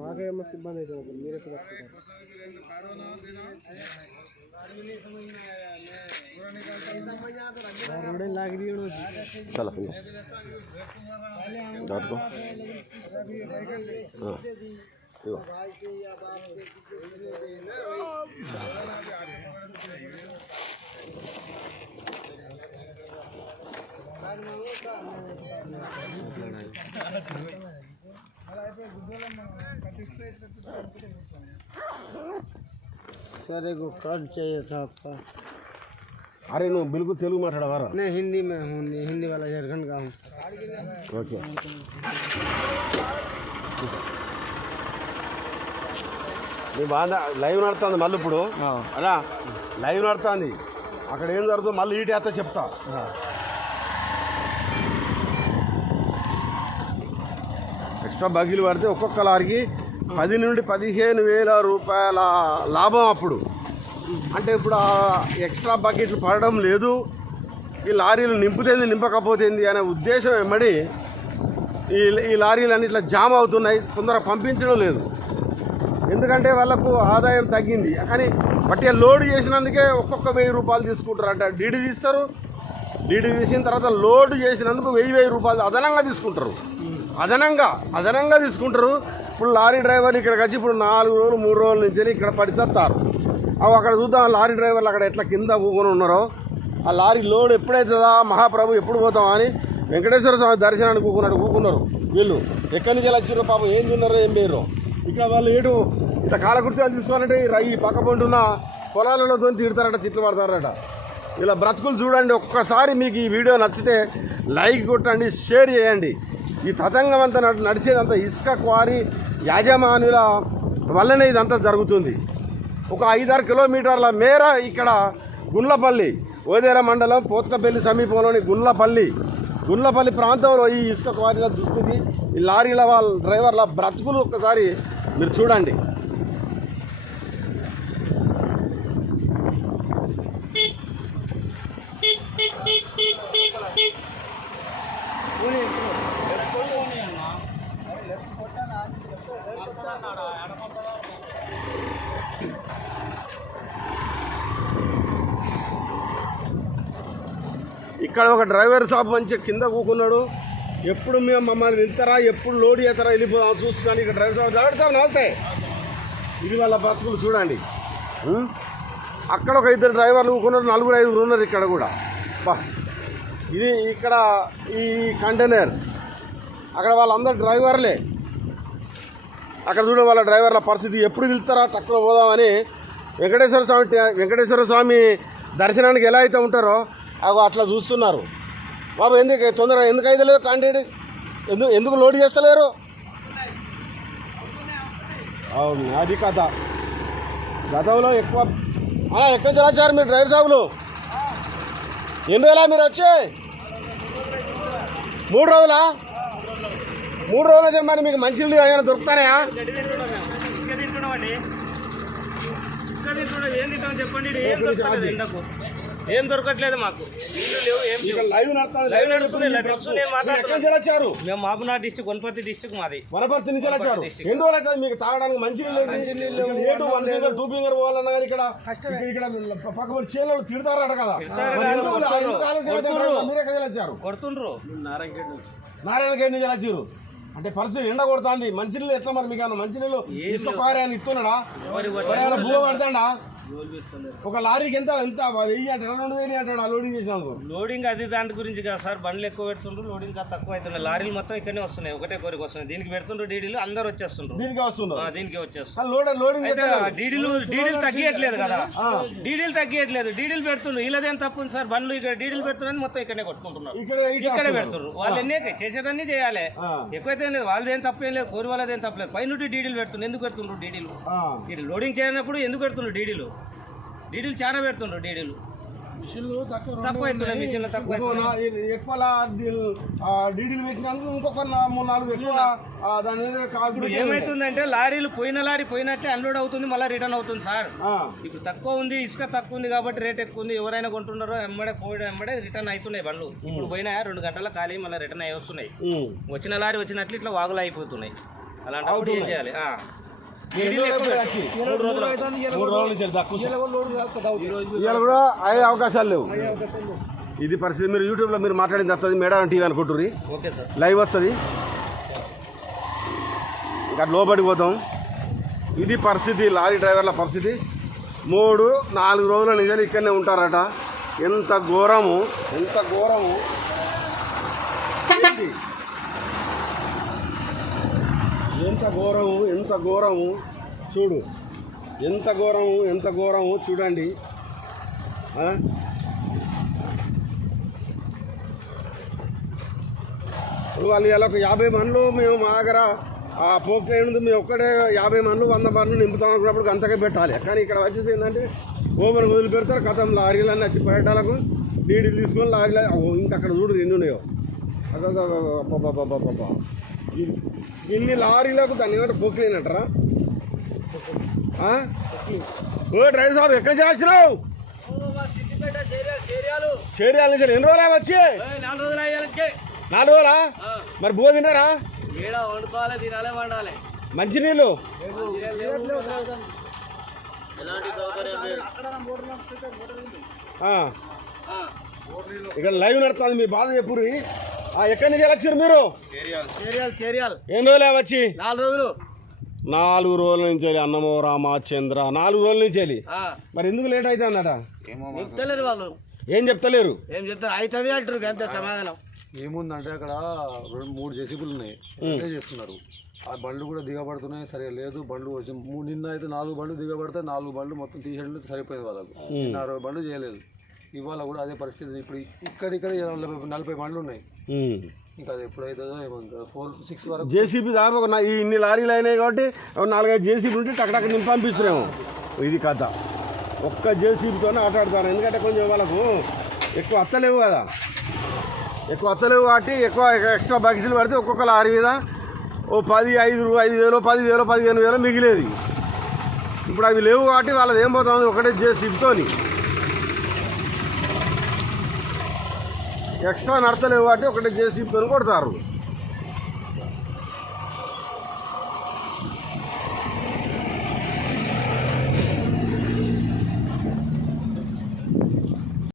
మాకే మస్తు ఇబ్బంది అవుతుంది మీరే चलो सर एक कार्ड चाहिए था आपका। अरे नो बिल्कुल तेलुगु माట్లాడవా? नहीं हिंदी में हूँ, हिंदी वाला झारखंड का हूँ। ओके నీ బాగా లైవ్ నడుతుంది మళ్ళీ ఇప్పుడు అలా లైవ్ నడుతుంది అక్కడ ఏం జరుగుతుందో మళ్ళీ ఈటి అత్త చెప్తా. ఎక్స్ట్రా బగ్గీలు పడితే ఒక్కొక్క లారీకి 10 నుండి 15,000 రూపాయల లాభం అప్పుడు. అంటే ఇప్పుడు ఆ ఎక్స్ట్రా బకెట్లు పడడం లేదు, ఈ లారీలు నింపుతేంది నింపకపోతేంది అనే ఉద్దేశం వెంబడి ఈ లారీలు ఇట్లా జామ్ అవుతున్నాయి, తొందరగా పంపించడం లేదు. ఎందుకంటే వాళ్ళకు ఆదాయం తగ్గింది. కానీ బట్టిగా లోడ్ చేసినందుకే ఒక్కొక్క 1000 రూపాయలు తీసుకుంటారు. అంటే డీడీ తీస్తారు, డీడీ తీసిన తర్వాత లోడ్ చేసినందుకు 1000 రూపాయలు అదనంగా తీసుకుంటారు. అదనంగా తీసుకుంటారు. ఇప్పుడు లారీ డ్రైవర్లు ఇక్కడికి వచ్చి ఇప్పుడు 4 రోజులు 3 రోజుల నుంచి ఇక్కడ పడిచేస్తారు. అవి అక్కడ చూద్దాం లారీ డ్రైవర్లు అక్కడ ఎట్లా కింద కూకొని ఉన్నారో. ఆ లారీ లోడ్ ఎప్పుడైతుందా మహాప్రభు ఎప్పుడు పోతామా అని వెంకటేశ్వర స్వామి దర్శనానికి కూకున్నారు. వీళ్ళు ఎక్కడి నుంచి వచ్చిర్రో పాపం ఏం తిన్నారో ఏం పేరు. ఇక్కడ వాళ్ళు ఏడు ఇట్లా కాలకృత్యాలు తీసుకోవాలంటే ఈ పక్క పంటున్న పొలాలతో తిడతారట, తిట్లు పడతారట. ఇలా బ్రతుకులు చూడండి. ఒక్కసారి మీకు ఈ వీడియో నచ్చితే లైక్ కొట్టండి, షేర్ చేయండి. ఈ తతంగం అంతా నడిచేదంతా ఇసుక క్వారీ యాజమాన్యుల వల్లనే ఇదంతా జరుగుతుంది. ఒక 5-6 కిలోమీటర్ల మేర ఇక్కడ గుండ్లపల్లి ఓదేర మండలం పోత్కపల్లి సమీపంలోని గుండ్లపల్లి ప్రాంతంలో ఈ ఇసుక క్వారీల దుస్థితి, ఈ లారీల వాళ్ళ డ్రైవర్ల బ్రతుకులు ఒక్కసారి మీరు చూడండి. ఇక్కడ ఒక డ్రైవర్ సాబ్ మంచిగా కింద కూకున్నాడు. ఎప్పుడు మేము మమ్మల్ని వెళ్తారా, ఎప్పుడు లోడ్ చేస్తారా వెళ్ళిపోదాం చూస్తున్నాను. ఇక్కడ డ్రైవర్ సాబ్ నమస్తే. ఇది వాళ్ళ బతుకులు చూడండి. అక్కడ ఒక 2 డ్రైవర్లు కూకున్నారు, 4-5 ఉన్నారు ఇక్కడ కూడా. ఇది ఇక్కడ ఈ కంటైనర్ అక్కడ వాళ్ళందరూ డ్రైవర్లే. అక్కడ చూడ వాళ్ళ డ్రైవర్ల పరిస్థితి. ఎప్పుడు వెళ్తారా టక్కులో పోదామని వెంకటేశ్వర స్వామి దర్శనానికి ఎలా అయితే ఉంటారో అవి అట్లా చూస్తున్నారు. బాబు ఎందుకు తొందరగా ఎందుకు అయితే లేదు కాంటాక్ట్ ఎందుకు లోడ్ చేస్తలేరు? అవును అది కథ. గతంలో ఎక్కువ ఎక్కడి నుంచి వచ్చారు మీరు డ్రైవర్ సాబులు? ఎన్ని రోజులా మీరు వచ్చి? 3 రోజులా? 3 రోజులు అయితే మరి మీకు మంచి నీళ్ళు ఏమైనా దొరుకుతాయా? ఏం దొరకట్లేదు మాకు. మేము మహబూబ్నగర్ డిస్ట్రిక్ట్ వనపర్తి డిస్ట్రిక్ట్ మాది. వనపర్తి నుంచి వచ్చారు. ఎన్ని రోజులు మీకు తాగడానికి మంచి నీళ్ళు పోవాలన్నా కానీ ఇక్కడ పక్క చేనులు తిడతారట కదా. మీరే వచ్చారు కొడుతుండ్రు. నారాయణగేట్ నుంచి వచ్చారు. అంటే పరిస్థితి ఎండ కొడుతుంది. మంచినీళ్ళు ఎట్లా మరి మీకు మంచినీళ్ళు ఇసుక పారాయని ఇస్తున్నాడా? భూమ పడతాడా? ఒక లారీకి ఎంత 1000 అంటాడు, 2000 అంటాడు లోడింగ్ చేసినందుకు. లోడింగ్ అది దాని గురించి కదా సార్. బండ్లు ఎక్కువ పెడుతుండ్రు, లోడింగ్ తక్కువ అవుతున్నాయి. లారీలు మొత్తం ఇక్కడనే వస్తున్నాయి, ఒకటే కోరిక వస్తున్నాయి. దీనికి పెడుతుండ్రు డీడీలు, అందరు వచ్చేస్తుండ్రు. దీనికి వస్తున్నారు, దీనికి వచ్చేస్తారు. డీడీలు తగ్గియట్లేదు కదా, డీడీలు తగ్గియట్లేదు. డీడీలు పెడుతుండ్రు. వీళ్ళదేం తప్పు సార్. బండ్లు ఇక్కడ డీడీలు పెడుతున్నారని మొత్తం ఇక్కడనే కొట్టుకుంటున్నారు, ఇక్కడే పెడుతుండ్రు. వాళ్ళు ఎన్ని చేసేదన్నీ చేయాలి, ఎక్కువైతే లేదు. వాళ్ళదేం తప్పేం లేదు, కోరి వాళ్ళదేం తప్పలేదు. పైనుండి డీడీలు పెడుతుండ్రు. ఎందుకు పెడుతుండ్రు డీడీలు? లోడింగ్ చేయనప్పుడు ఎందుకు పెడుతుండ్రు డీడీలు? డీడీలు చాలా పెడుతుండ్రు. డీడీలు తక్కువ అవుతున్నాయి, మిషన్లు తక్కువ అవుతున్నాయి. ఎక్కువ డీడీలు పెట్టినందుకు ఇంకొక 3-4 ఎక్కువ దాని మీద ఇప్పుడు ఏమైతుందంటే లారీలు పోయిన లారీ పోయినట్టే అన్లోడ్ అవుతుంది, మళ్ళీ రిటర్న్ అవుతుంది సార్. ఇప్పుడు తక్కువ ఉంది, ఇసుక తక్కువ ఉంది కాబట్టి రేట్ ఎక్కువ ఉంది. ఎవరైనా కొంటున్నారో ఎంబడే రిటర్న్ అవుతున్నాయి బండ్లు. ఇప్పుడు పోయినా 2 గంటల ఖాళీ మళ్ళీ రిటర్న్ అయ్యి వస్తున్నాయి. వచ్చిన లారీ వచ్చినట్లు ఇట్లా వాగులు అయిపోతున్నాయి. అలాంటప్పుడు ఏం చేయాలి? 3 రోజుల నుంచి ఇవాళ కూడా అయ్యే అవకాశాలు లేవు. ఇది పరిస్థితి. మీరు యూట్యూబ్లో మీరు మాట్లాడింది వస్తుంది, మేడారం టీవీ అనుకుంటుర్రి, లైవ్ వస్తుంది, ఇంకా లోబడి పోతాం. ఇది పరిస్థితి, లారీ డ్రైవర్ల పరిస్థితి. 3-4 రోజుల నిజాలు ఇక్కడనే ఉంటారట. ఎంత ఘోరము, ఎంత ఘోరము, ఎంత ఘోరము, ఎంత ఘోరము చూడు, ఎంత ఘోరము, ఎంత ఘోరము చూడండి. వాళ్ళు ఇలా ఒక 50 మందిలో మేము మా దగ్గర ఆ పోక్లేదు, మేము ఒక్కడే 50 మంది 100 మంది నింపుతాం అనుకున్నప్పుడు అంతకే పెట్టాలి. కానీ ఇక్కడ వచ్చేసి ఏంటంటే ఓపెన్ వదిలి పెడతారు, కథం లారీలన్నీ వచ్చి పర్యటాలకు డీడీలు తీసుకొని లారీలు ఇంకా అక్కడ చూడు ఎన్ని ఉన్నాయో. ఇన్ని లారీలకు దాన్ని ఏమంటే పోక్లేనంటారా? ఓ డ్రైవర్ సాబ్ ఎక్కడి నుంచి వచ్చినావు? చేరియాల నుంచి. ఎన్ని రోజులు వచ్చి? 4 రోజులా? మరి బో తిన్నారా? మంచినీళ్ళు ఇక్కడ లైవ్ నడుస్తుంది, మీ బాధ చెప్పుర్రి. ఎక్కడి నుంచి వచ్చారు మీరు? ఎన్ని రోజులు వచ్చి? 4 రోజుల నుంచి వెళ్ళి అన్నమో రామచంద్ర 4 రోజుల నుంచి వెళ్ళి. మరి ఎందుకు లేట్ అవుతుందట? వాళ్ళు ఏం చెప్తలేరు? ఏం చెప్తారు? అవుతుంది అంటారు, అంతే సమాధానం. ఏముందంటే అక్కడ 2-3 జేసీబీలు ఉన్నాయి, అదే చేస్తున్నారు. ఆ బండ్లు కూడా దిగబడుతున్నాయి, సరిగా లేదు. బండ్లు వచ్చి నిన్న అయితే 4 బండ్లు దిగబడితే 4 బండ్లు మొత్తం తీసేట్లు సరిపోయింది వాళ్ళకు. 60 బండ్లు చేయలేదు. ఇవాళ కూడా అదే పరిస్థితి. ఇప్పుడు ఇక్కడ 40 బండ్లు ఉన్నాయి. ఇంకా అది ఎప్పుడైతుందో ఏమో, 4-6 వరకు జేసీబీ దాదాపు ఇన్ని లారీలు అయినాయి కాబట్టి 4-5 జేసీబీ ఉంటే టక్కడక్క నింపి పంపిస్తున్నాము. ఇది కథ. ఒక్క జేసీబీతోనే ఆటాడతారు. ఎందుకంటే కొంచెం వాళ్ళకు ఎక్కువ అత్తలేవు కదా, ఎక్కువ అత్తలేవు కాబట్టి ఎక్కువ ఎక్స్ట్రా బకెట్లు పడితే ఒక్కొక్క లారీ మీద ఓ 5,000, 10,000, 15,000 మిగిలేది. ఇప్పుడు అవి లేవు కాబట్టి వాళ్ళది ఏం పోతుంది, ఒకటే జేసీబీతోని ఎక్స్ట్రా నడతలేవు కాబట్టి ఒకటే జేసీబీతో కొడతారు.